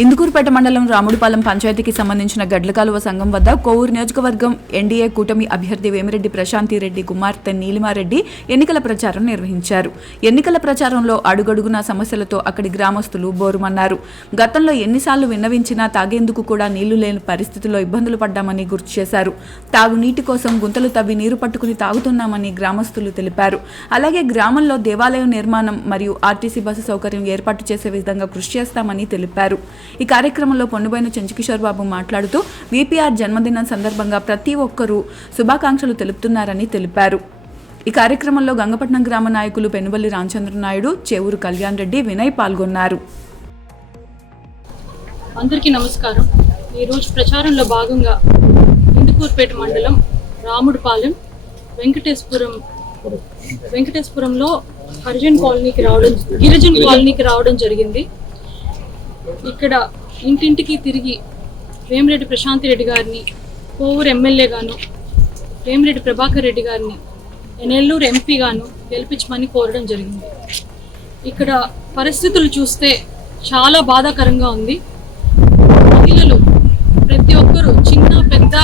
ఇందుకూరుపేట మండలం రాముడిపాలెం పంచాయతీకి సంబంధించిన గడ్లకాలువ సంఘం వద్ద కోవూరు నియోజకవర్గం ఎన్డీఏ కూటమి అభ్యర్థి వేమిరెడ్డి ప్రశాంతి రెడ్డి కుమార్తె నీలిమారెడ్డి ఎన్నికల ప్రచారం నిర్వహించారు. ఎన్నికల ప్రచారంలో అడుగడుగున సమస్యలతో అక్కడి గ్రామస్తులు బోరుమన్నారు. గతంలో ఎన్నిసార్లు విన్నవించినా తాగేందుకు కూడా నీళ్ళు లేని పరిస్థితుల్లో ఇబ్బందులు పడ్డామని గుర్తు చేశారు. తాగునీటి కోసం గుంతలు తవ్వి నీరు పట్టుకుని తాగుతున్నామని గ్రామస్తులు తెలిపారు. అలాగే గ్రామంలో దేవాలయం నిర్మాణం మరియు ఆర్టీసీ బస్సు సౌకర్యం ఏర్పాటు చేసే విధంగా కృషి చేస్తామని తెలిపారు. ఈ కార్యక్రమంలో పొన్నుబోయిన చెంచుకిషోర్ బాబు మాట్లాడుతూ విపిఆర్ జన్మదినం సందర్భంగా ప్రతి ఒక్కరూ శుభాకాంక్షలు తెలుపుతున్నారని తెలిపారు. ఈ కార్యక్రమంలో గంగపట్నం గ్రామ నాయకులు పెనుబల్లి రామచంద్ర నాయుడు చేవూరు కళ్యాణ్ రెడ్డి వినయ్ పాల్గొన్నారు. అందరికీ నమస్కారం. ఈరోజు ప్రచారంలో భాగంగా ఇందుకూరుపేట మండలం రాముడిపాలెం వెంకటేశ్వరం వెంకటేశ్వరంలో హరిజన్ కాలనీకి రావడం గిరిజన్ కాలనీకి రావడం జరిగింది. ఇక్కడ ఇంటింటికి తిరిగి వేమిరెడ్డి ప్రశాంతి రెడ్డి గారిని కోవూరు ఎమ్మెల్యేగాను వేమిరెడ్డి ప్రభాకర్ రెడ్డి గారిని నెల్లూరు ఎంపీగాను గెలిపించమని కోరడం జరిగింది. ఇక్కడ పరిస్థితులు చూస్తే చాలా బాధాకరంగా ఉంది. మహిళలు ప్రతి ఒక్కరు చిన్న పెద్ద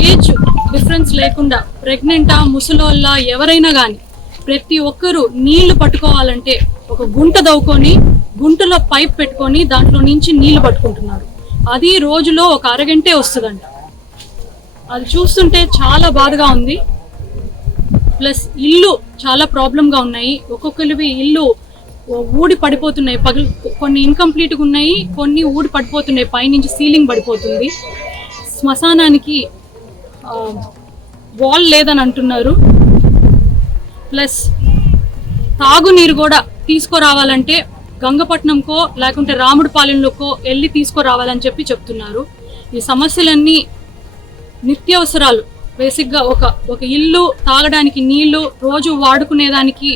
ఏజ్ డిఫరెన్స్ లేకుండా ప్రెగ్నెంటా ముసలోళ్ళ ఎవరైనా కానీ ప్రతి ఒక్కరు నీళ్ళు పట్టుకోవాలంటే ఒక గుంట దవ్వుకొని గుంటలో పైప్ పెట్టుకొని దాంట్లో నుంచి నీళ్ళు పట్టుకుంటున్నారు. అది రోజులో ఒక అరగంటే వస్తుందంట. అది చూస్తుంటే చాలా బాధగా ఉంది. ప్లస్ ఇల్లు చాలా ప్రాబ్లంగా ఉన్నాయి. ఒక్కొక్కరివి ఇల్లు ఊడి పడిపోతున్నాయి. పగిలి కొన్ని ఇన్కంప్లీట్గా ఉన్నాయి కొన్ని ఊడి పడిపోతున్నాయి. పైనుంచి సీలింగ్ పడిపోతుంది. శ్మశానానికి వాల్ లేదని అంటున్నారు. ప్లస్ తాగునీరు కూడా తీసుకురావాలంటే గంగపట్నంకో లేకుంటే రాముడిపాలెంలోకో వెళ్ళి తీసుకురావాలని చెప్పి చెప్తున్నారు. ఈ సమస్యలన్నీ నిత్యావసరాలు. బేసిక్గా ఒక ఒక ఇల్లు తాగడానికి నీళ్ళు రోజు వాడుకునేదానికి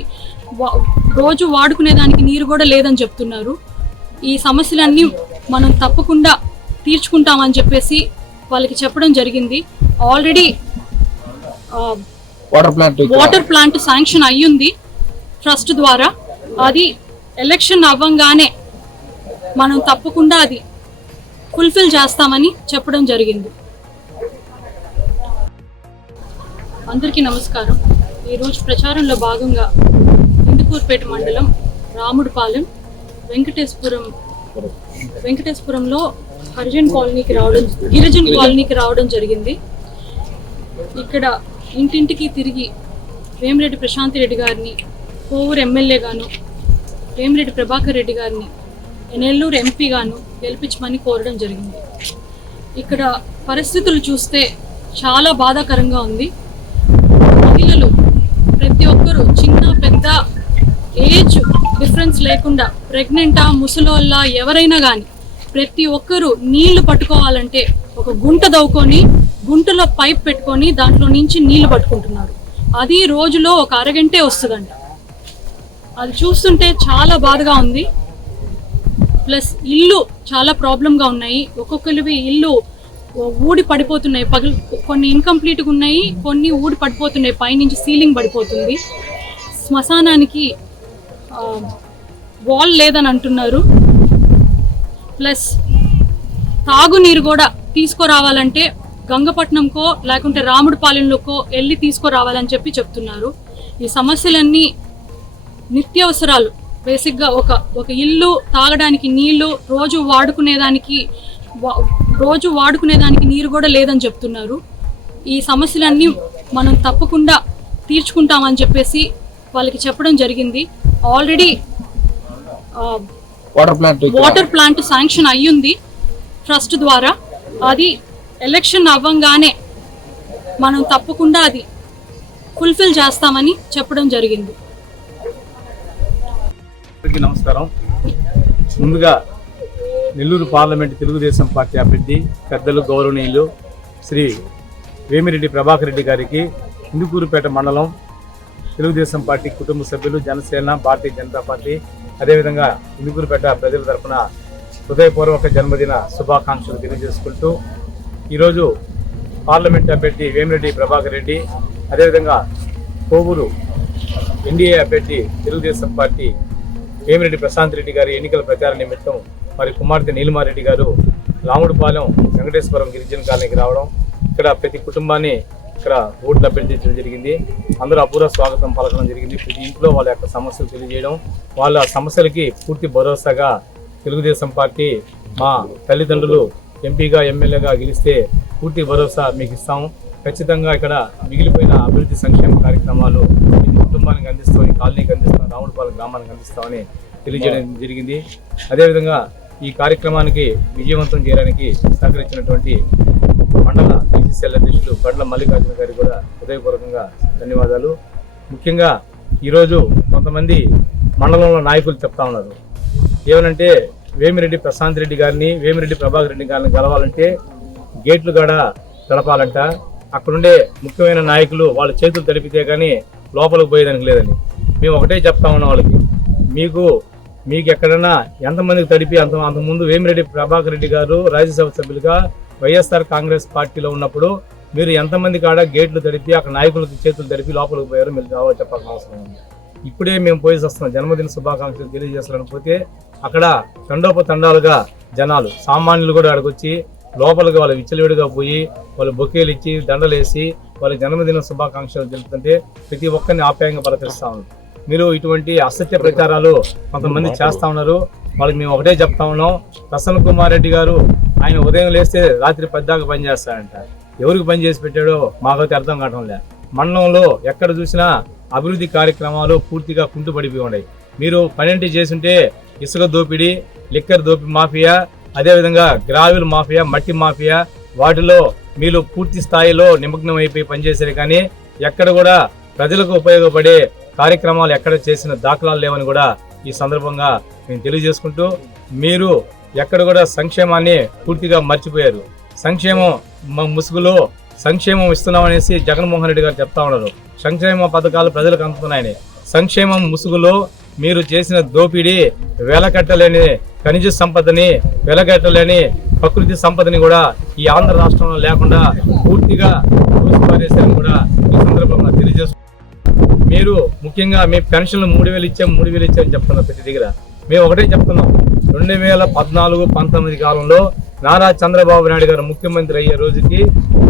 రోజు వాడుకునేదానికి నీరు కూడా లేదని చెప్తున్నారు. ఈ సమస్యలన్నీ మనం తప్పకుండా తీర్చుకుంటామని చెప్పేసి వాళ్ళకి చెప్పడం జరిగింది. Already water plant water plant sanction అయ్యింది ట్రస్ట్ ద్వారా. అది ఎలక్షన్ అవ్వంగానే మనం తప్పకుండా అది ఫుల్ఫిల్ చేస్తామని చెప్పడం జరిగింది. అందరికీ నమస్కారం. ఈరోజు ప్రచారంలో భాగంగా ఇందుకూరుపేట మండలం రాముడిపాలెం వెంకటేశ్వరం వెంకటేశ్వరంలో హరిజన్ కాలనీకి రావడం గిరిజన్ కాలనీకి రావడం జరిగింది. ఇక్కడ ఇంటింటికి తిరిగి వేమిరెడ్డి ప్రశాంతి రెడ్డి గారిని కోవూరు ఎమ్మెల్యే గాను వేమిరెడ్డి ప్రభాకర్ రెడ్డి గారిని నెల్లూరు ఎంపీగాను గెలిపించమని కోరడం జరిగింది. ఇక్కడ పరిస్థితులు చూస్తే చాలా బాధాకరంగా ఉంది. మహిళలు ప్రతి ఒక్కరు చిన్న పెద్ద ఏజ్ డిఫరెన్స్ లేకుండా ప్రెగ్నెంటా ముసలోళ్ళ ఎవరైనా కానీ ప్రతి ఒక్కరు నీళ్ళు పట్టుకోవాలంటే ఒక గుంట దవ్వుకొని గుంటలో పైప్ పెట్టుకొని దాంట్లో నుంచి నీళ్ళు పట్టుకుంటున్నారు. అది రోజులో ఒక అరగంటే వస్తుందంట. అది చూస్తుంటే చాలా బాధగా ఉంది. ప్లస్ ఇల్లు చాలా ప్రాబ్లంగా ఉన్నాయి. ఒక్కొక్కరివి ఇల్లు ఊడి పడిపోతున్నాయి. పగిలి కొన్ని ఇన్కంప్లీట్గా ఉన్నాయి కొన్ని ఊడి పడిపోతున్నాయి. పైనుంచి సీలింగ్ పడిపోతుంది. శ్మశానానికి వాల్ లేదని అంటున్నారు. ప్లస్ తాగునీరు కూడా తీసుకురావాలంటే గంగపట్నంకో లేకుంటే రాముడిపాలెంలోకో వెళ్ళి తీసుకురావాలని చెప్పి చెప్తున్నారు. ఈ సమస్యలన్నీ నిత్యావసరాలు. బేసిక్గా ఒక ఒక ఇల్లు తాగడానికి నీళ్ళు రోజు వాడుకునేదానికి రోజు వాడుకునేదానికి నీరు కూడా లేదని చెప్తున్నారు. ఈ సమస్యలన్నీ మనం తప్పకుండా తీర్చుకుంటామని చెప్పేసి వాళ్ళకి చెప్పడం జరిగింది. Already water plant water plant sanction అయ్యింది ట్రస్ట్ ద్వారా. అది ఎలక్షన్ అవ్వంగానే మనం తప్పకుండా అది ఫుల్ఫిల్ చేస్తామని చెప్పడం జరిగింది. అందరికీ నమస్కారం. ముందుగా నెల్లూరు పార్లమెంట్ తెలుగుదేశం పార్టీ అభ్యర్థి పెద్దలు గౌరవనీయులు శ్రీ వేమిరెడ్డి ప్రభాకర్ రెడ్డి గారికి ఇందుకూరుపేట మండలం తెలుగుదేశం పార్టీ కుటుంబ సభ్యులు జనసేన భారతీయ జనతా పార్టీ అదేవిధంగా ఇందుకూరుపేట ప్రజల తరఫున హృదయపూర్వక జన్మదిన శుభాకాంక్షలు తెలియజేసుకుంటూ ఈరోజు పార్లమెంట్ అభ్యర్థి వేమిరెడ్డి ప్రభాకర్ రెడ్డి అదేవిధంగా కోవూరు ఎన్డీఏ అభ్యర్థి తెలుగుదేశం పార్టీ వేమిరెడ్డి ప్రశాంత్ రెడ్డి గారి ఎన్నికల ప్రచార నిమిత్తం వారి కుమార్తె నీలిమారెడ్డి గారు రాముడిపాలెం వెంకటేశ్వరం గిరిజన కాలనీకి రావడం ఇక్కడ ప్రతి కుటుంబాన్ని ఇక్కడ ఓట్లు అభ్యర్థించడం జరిగింది. అందరూ అపూర్వ స్వాగతం పలకడం జరిగింది. ప్రతి ఇంట్లో వాళ్ళ యొక్క సమస్యలు తెలియజేయడం వాళ్ళ సమస్యలకి పూర్తి భరోసాగా తెలుగుదేశం పార్టీ మా తల్లిదండ్రులు ఎంపీగా ఎమ్మెల్యేగా గెలిస్తే పూర్తి భరోసా మీకు ఇస్తాము ఖచ్చితంగా ఇక్కడ మిగిలిపోయిన అభివృద్ధి సంక్షేమ కార్యక్రమాలు కుటుంబానికి అందిస్తాం ఈ కాలనీకి అందిస్తాం రావులపాలెం గ్రామానికి అందిస్తామని తెలియజేయడం జరిగింది. అదేవిధంగా ఈ కార్యక్రమానికి విజయవంతం చేయడానికి సహకరించినటువంటి మండల బీసీసీఎల్ అధ్యక్షులు బండ్ల మల్లికార్జున గారికి కూడా హృదయపూర్వకంగా ధన్యవాదాలు. ముఖ్యంగా ఈరోజు కొంతమంది మండలంలో నాయకులు చెప్తా ఉన్నారు. ఏమనంటే వేమిరెడ్డి ప్రశాంత్ రెడ్డి గారిని వేమిరెడ్డి ప్రభాకర్ రెడ్డి గారిని కలవాలంటే గేట్లు కూడా గడపాలంట అక్కడుండే ముఖ్యమైన నాయకులు వాళ్ళ చేతులు తడిపితే కానీ లోపలికి పోయేదానికి లేదని మేము ఒకటే చెప్తా ఉన్నాం వాళ్ళకి. మీకు మీకు ఎక్కడన్నా ఎంతమందికి తడిపి అంత అంతకుముందు వేమిరెడ్డి ప్రభాకర్ రెడ్డి గారు రాజ్యసభ సభ్యులుగా వైఎస్ఆర్ కాంగ్రెస్ పార్టీలో ఉన్నప్పుడు మీరు ఎంతమంది కాడ గేట్లు తడిపి అక్కడ నాయకులకి చేతులు తడిపి లోపలికి పోయారు మీరు కావాలి చెప్పాల్సిన అవసరం ఉంది. ఇప్పుడే మేము పోయి వస్తున్నాం. జన్మదిన శుభాకాంక్షలు తెలియజేస్తారనిపోతే అక్కడ తండోపతండాలుగా జనాలు సామాన్యులు కూడా అక్కడికి లోపలికి వాళ్ళు విచ్చలవిడిగా పోయి వాళ్ళు బొకేలు ఇచ్చి దండలు వేసి వాళ్ళ జన్మదిన శుభాకాంక్షలు తెలుపుతుంటే ప్రతి ఒక్కరిని ఆప్యాయంగా పలకరిస్తా ఉన్నారు. మీరు ఇటువంటి అసత్య ప్రచారాలు కొంతమంది చేస్తా ఉన్నారు. వాళ్ళకి మేము ఒకటే చెప్తా ఉన్నాం. ప్రసన్న కుమార్ రెడ్డి గారు ఆయన ఉదయం లేస్తే రాత్రి పద్దాకా పని చేస్తాడంట. ఎవరికి పని చేసి పెట్టాడో మాకైతే అర్థం కావడం లే మండలంలో ఎక్కడ చూసినా అభివృద్ధి కార్యక్రమాలు పూర్తిగా కుంటుపడిపోయి ఉన్నాయి. మీరు పనేంటి చేసుంటే ఇసుక దోపిడీ లిక్కర్ దోపి మాఫియా అదేవిధంగా గ్రావిల్ మాఫియా మట్టి మాఫియా వాటిలో మీరు పూర్తి స్థాయిలో నిమగ్నం అయిపోయి పనిచేశారు కానీ ఎక్కడ కూడా ప్రజలకు ఉపయోగపడే కార్యక్రమాలు ఎక్కడ చేసిన దాఖలాలు లేవని కూడా ఈ సందర్భంగా నేను తెలియజేసుకుంటూ మీరు ఎక్కడ కూడా సంక్షేమాన్ని పూర్తిగా మర్చిపోయారు. సంక్షేమం మా ముసుగులో సంక్షేమం ఇస్తున్నామనేసి జగన్మోహన్ రెడ్డి గారు చెప్తా ఉన్నారు. సంక్షేమ పథకాలు ప్రజలకు అందుతున్నాయని. సంక్షేమం ముసుగులో మీరు చేసిన దోపిడీ వెలకట్టలేని ఖనిజ సంపదని వెలకట్టలేని ప్రకృతి సంపదని కూడా ఈ ఆంధ్ర రాష్ట్రంలో లేకుండా పూర్తిగా పారేశారని కూడా ఈ సందర్భంగా తెలియజేస్తూ మీరు ముఖ్యంగా మీ పెన్షన్లు మూడు వేలు ఇచ్చాం మూడు వేలు ఇచ్చామని చెప్తున్నారు ప్రతి దగ్గర. మేము ఒకటే చెప్తున్నాం. రెండు వేల పద్నాలుగు పంతొమ్మిది కాలంలో నారా చంద్రబాబు నాయుడు గారు ముఖ్యమంత్రి అయ్యే రోజుకి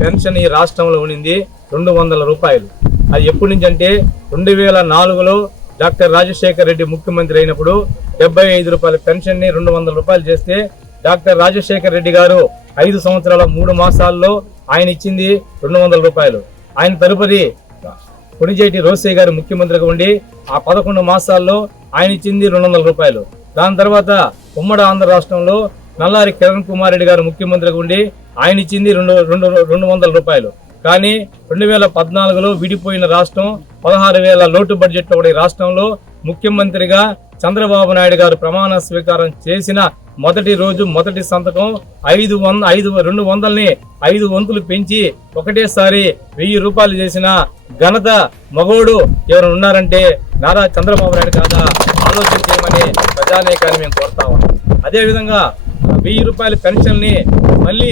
పెన్షన్ ఈ రాష్ట్రంలో ఉండింది రెండు వందల రూపాయలు. అది ఎప్పటి నుంచి అంటే రెండు వేల నాలుగులో డాక్టర్ రాజశేఖర్ రెడ్డి ముఖ్యమంత్రి అయినప్పుడు డెబ్బై ఐదు రూపాయల పెన్షన్ని రెండు వందల రూపాయలు చేస్తే డాక్టర్ రాజశేఖర్ రెడ్డి గారు ఐదు సంవత్సరాల మూడు మాసాల్లో ఆయన ఇచ్చింది రెండు వందల రూపాయలు. ఆయన తదుపరి కొణిజేటి రోసయ్య గారు ముఖ్యమంత్రిగా ఉండి ఆ పదకొండు మాసాల్లో ఆయన ఇచ్చింది రెండు వందల రూపాయలు. దాని తర్వాత ఉమ్మడి ఆంధ్ర రాష్ట్రంలో నల్లారి కిరణ్ కుమార్ రెడ్డి గారు ముఖ్యమంత్రిగా ఉండి ఆయన ఇచ్చింది రెండు రెండు రెండు వందల రూపాయలు. కానీ రెండు వేల పద్నాలుగులో విడిపోయిన రాష్ట్రం పదహారు వేల లోటు బడ్జెట్ కూడా ఈ రాష్ట్రంలో ముఖ్యమంత్రిగా చంద్రబాబు నాయుడు గారు ప్రమాణ స్వీకారం చేసిన మొదటి రోజు మొదటి సంతకం ఐదు వంద ఐదు రెండు వందలని ఐదు వంతులు పెంచి ఒకటేసారి వెయ్యి రూపాయలు చేసిన ఘనత మగోడు ఎవరు ఉన్నారంటే నారా చంద్రబాబు నాయుడు కాదా ఆలోచన చేయమని ప్రజానేకాన్ని మేము కోరుతా ఉన్నాం. అదేవిధంగా వెయ్యి రూపాయల పెన్షన్ని మళ్ళీ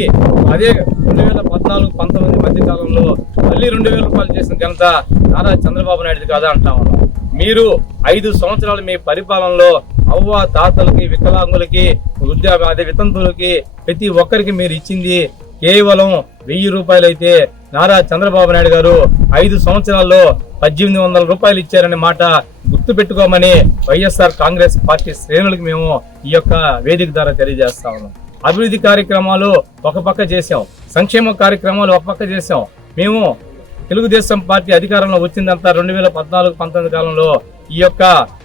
అదే రెండు వేల పద్నాలుగు పంతొమ్మిది మధ్యకాలంలో మళ్ళీ రెండు వేల రూపాయలు చేసిన ఘనత నారా చంద్రబాబు నాయుడు కాదా అంటా ఉన్నాం. మీరు ఐదు సంవత్సరాలు మీ పరిపాలనలో అవ్వ తాతలకి వికలాంగులకి వృద్ధా అదే వితంతులకి ప్రతి ఒక్కరికి మీరు ఇచ్చింది కేవలం వెయ్యి రూపాయలు అయితే నారా చంద్రబాబు నాయుడు గారు ఐదు సంవత్సరాల్లో పద్దెనిమిది వందల రూపాయలు ఇచ్చారనే మాట గుర్తు పెట్టుకోమని వైఎస్ఆర్ కాంగ్రెస్ పార్టీ శ్రేణులకు మేము ఈ యొక్క వేదిక ద్వారా తెలియజేస్తా ఉన్నాం. అభివృద్ధి కార్యక్రమాలు ఒక పక్క చేసాం సంక్షేమ కార్యక్రమాలు ఒక పక్క చేసాం మేము తెలుగుదేశం పార్టీ అధికారంలో వచ్చిందంతా రెండు వేల పద్నాలుగు పంతొమ్మిది కాలంలో ఈ యొక్క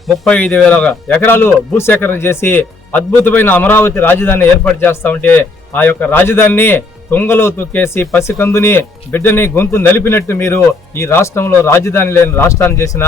ముప్పై ఐదు వేల ఎకరాలు భూసేకరణ చేసి అద్భుతమైన అమరావతి రాజధాని ఏర్పాటు చేస్తా ఉంటే ఆ యొక్క రాజధానిని తుంగలో తొక్కేసి పసికందుని బిడ్డని గొంతు నలిపినట్టు మీరు ఈ రాష్ట్రంలో రాజధాని లేని రాష్ట్రాన్ని చేసిన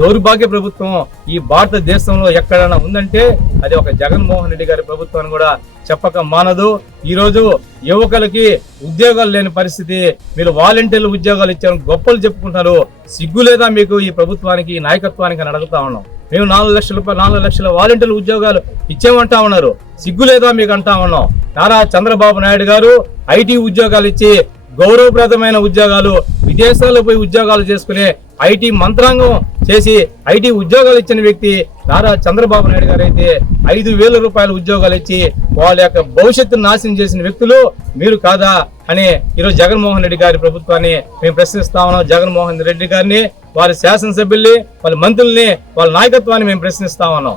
దౌర్భాగ్య ప్రభుత్వం ఈ భారతదేశంలో ఎక్కడైనా ఉందంటే అది ఒక జగన్మోహన్ రెడ్డి గారి ప్రభుత్వం అని కూడా చెప్పక మానదు. ఈరోజు యువకులకి ఉద్యోగాలు లేని పరిస్థితి మీరు వాలంటీర్లు ఉద్యోగాలు ఇచ్చారని గొప్పలు చెప్పుకుంటున్నారు. సిగ్గు లేదా మీకు ఈ ప్రభుత్వానికి ఈ నాయకత్వానికి అని అడుగుతా ఉన్నాం. మేము నాలుగు లక్షల రూపాయలు నాలుగు లక్షల వాలంటీర్లు ఉద్యోగాలు ఇచ్చేమంటా ఉన్నారు. సిగ్గు లేదా మీకు అంటా ఉన్నాం. నారా చంద్రబాబు నాయుడు గారు ఐటీ ఉద్యోగాలు ఇచ్చి గౌరవప్రదమైన ఉద్యోగాలు విదేశాల్లో పోయి ఉద్యోగాలు చేసుకునే ఐటీ మంత్రాంగం చేసి ఐటీ ఉద్యోగాలు ఇచ్చిన వ్యక్తి నారా చంద్రబాబు నాయుడు గారు అయితే ఐదు వేల రూపాయల ఉద్యోగాలు ఇచ్చి వాళ్ళ యొక్క భవిష్యత్తును నాశనం చేసిన వ్యక్తులు మీరు కాదా అని ఈరోజు జగన్మోహన్ రెడ్డి గారి ప్రభుత్వాన్ని మేము ప్రశ్నిస్తా ఉన్నాం. జగన్మోహన్ రెడ్డి గారిని వారి శాసనసభ్యుల్ని వాళ్ళ మంత్రుల్ని వాళ్ళ నాయకత్వాన్ని మేము ప్రశ్నిస్తా ఉన్నాం.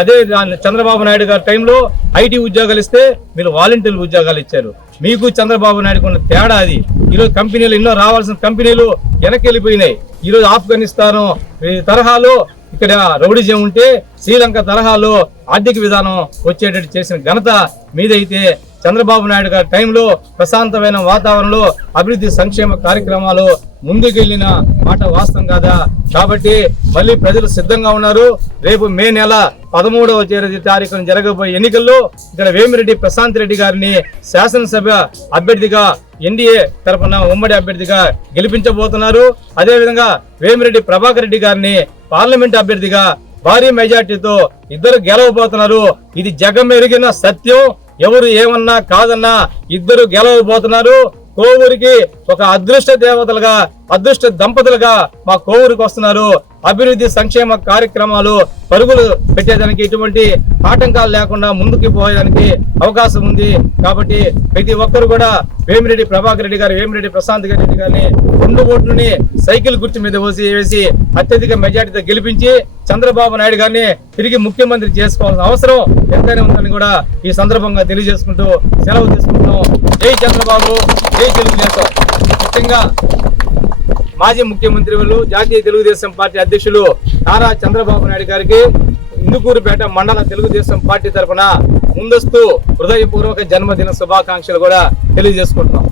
అదే చంద్రబాబు నాయుడు గారి టైంలో ఐటీ ఉద్యోగాలు ఇస్తే మీరు వాలంటీర్ ఉద్యోగాలు ఇచ్చారు. మీకు చంద్రబాబు నాయుడుకు ఉన్న తేడా అది. ఈరోజు కంపెనీలు ఎన్నో రావాల్సిన కంపెనీలు వెనక్కి వెళ్ళిపోయినాయి. ఈరోజు ఆఫ్ఘనిస్తాన్ ఈ తరహాలో ఇక్కడ రౌడిజం ఉంటే శ్రీలంక తరహాలో ఆర్థిక విధానం వచ్చేటట్టు చేసిన ఘనత మీదైతే చంద్రబాబు నాయుడు గారి టైంలో ప్రశాంతమైన వాతావరణంలో అభివృద్ధి సంక్షేమ కార్యక్రమాలు ముందుకెళ్ళిన మాట వాస్తవం కాదా? కాబట్టి మళ్ళీ ప్రజలు సిద్ధంగా ఉన్నారు. రేపు మే నెల పదమూడవ తేదీ తారీఖున జరగబోయే ఎన్నికల్లో ఇక్కడ వేమిరెడ్డి ప్రశాంత్ రెడ్డి గారిని శాసనసభ అభ్యర్థిగా ఎన్డీఏ తరఫున ఉమ్మడి అభ్యర్థిగా గెలిపించబోతున్నారు. అదేవిధంగా వేమిరెడ్డి ప్రభాకర్ రెడ్డి గారిని పార్లమెంట్ అభ్యర్థిగా భారీ మెజార్టీతో ఇద్దరు గెలవబోతున్నారు. ఇది జగమెరిగిన సత్యం. ఎవరు ఏమన్నా కాదన్నా ఇద్దరు గెలవబోతున్నారు. కోవూరికి ఒక అదృష్ట దేవతలుగా అదృష్ట దంపతులుగా మా కోవూరుకు వస్తున్నారు. అభివృద్ధి సంక్షేమ కార్యక్రమాలు పరుగులు పెట్టేదానికి ఎటువంటి ఆటంకాలు లేకుండా ముందుకు పోయేదానికి అవకాశం ఉంది. కాబట్టి ప్రతి ఒక్కరు కూడా వేమిరెడ్డి ప్రభాకర్ రెడ్డి గారు వేమిరెడ్డి ప్రశాంత్ రెడ్డి గారిని రెండు ఓట్లని సైకిల్ గుర్తు మీద పోసి వేసి అత్యధిక మెజార్టీతో గెలిపించి చంద్రబాబు నాయుడు గారిని తిరిగి ముఖ్యమంత్రి చేసుకోవాల్సిన అవసరం ఎంతైనా ఉందని కూడా ఈ సందర్భంగా తెలియజేసుకుంటూ సెలవు తీసుకుంటున్నాం. జై చంద్రబాబు జై తెలుగుదేశం. ముఖ్యంగా మాజీ ముఖ్యమంత్రి జాతీయ తెలుగుదేశం పార్టీ అధ్యక్షులు నారా చంద్రబాబు నాయుడు గారికి ఇందుకూరుపేట మండల తెలుగుదేశం పార్టీ తరఫున ముందస్తు హృదయపూర్వక జన్మదిన శుభాకాంక్షలు కూడా తెలియజేసుకుంటున్నాం.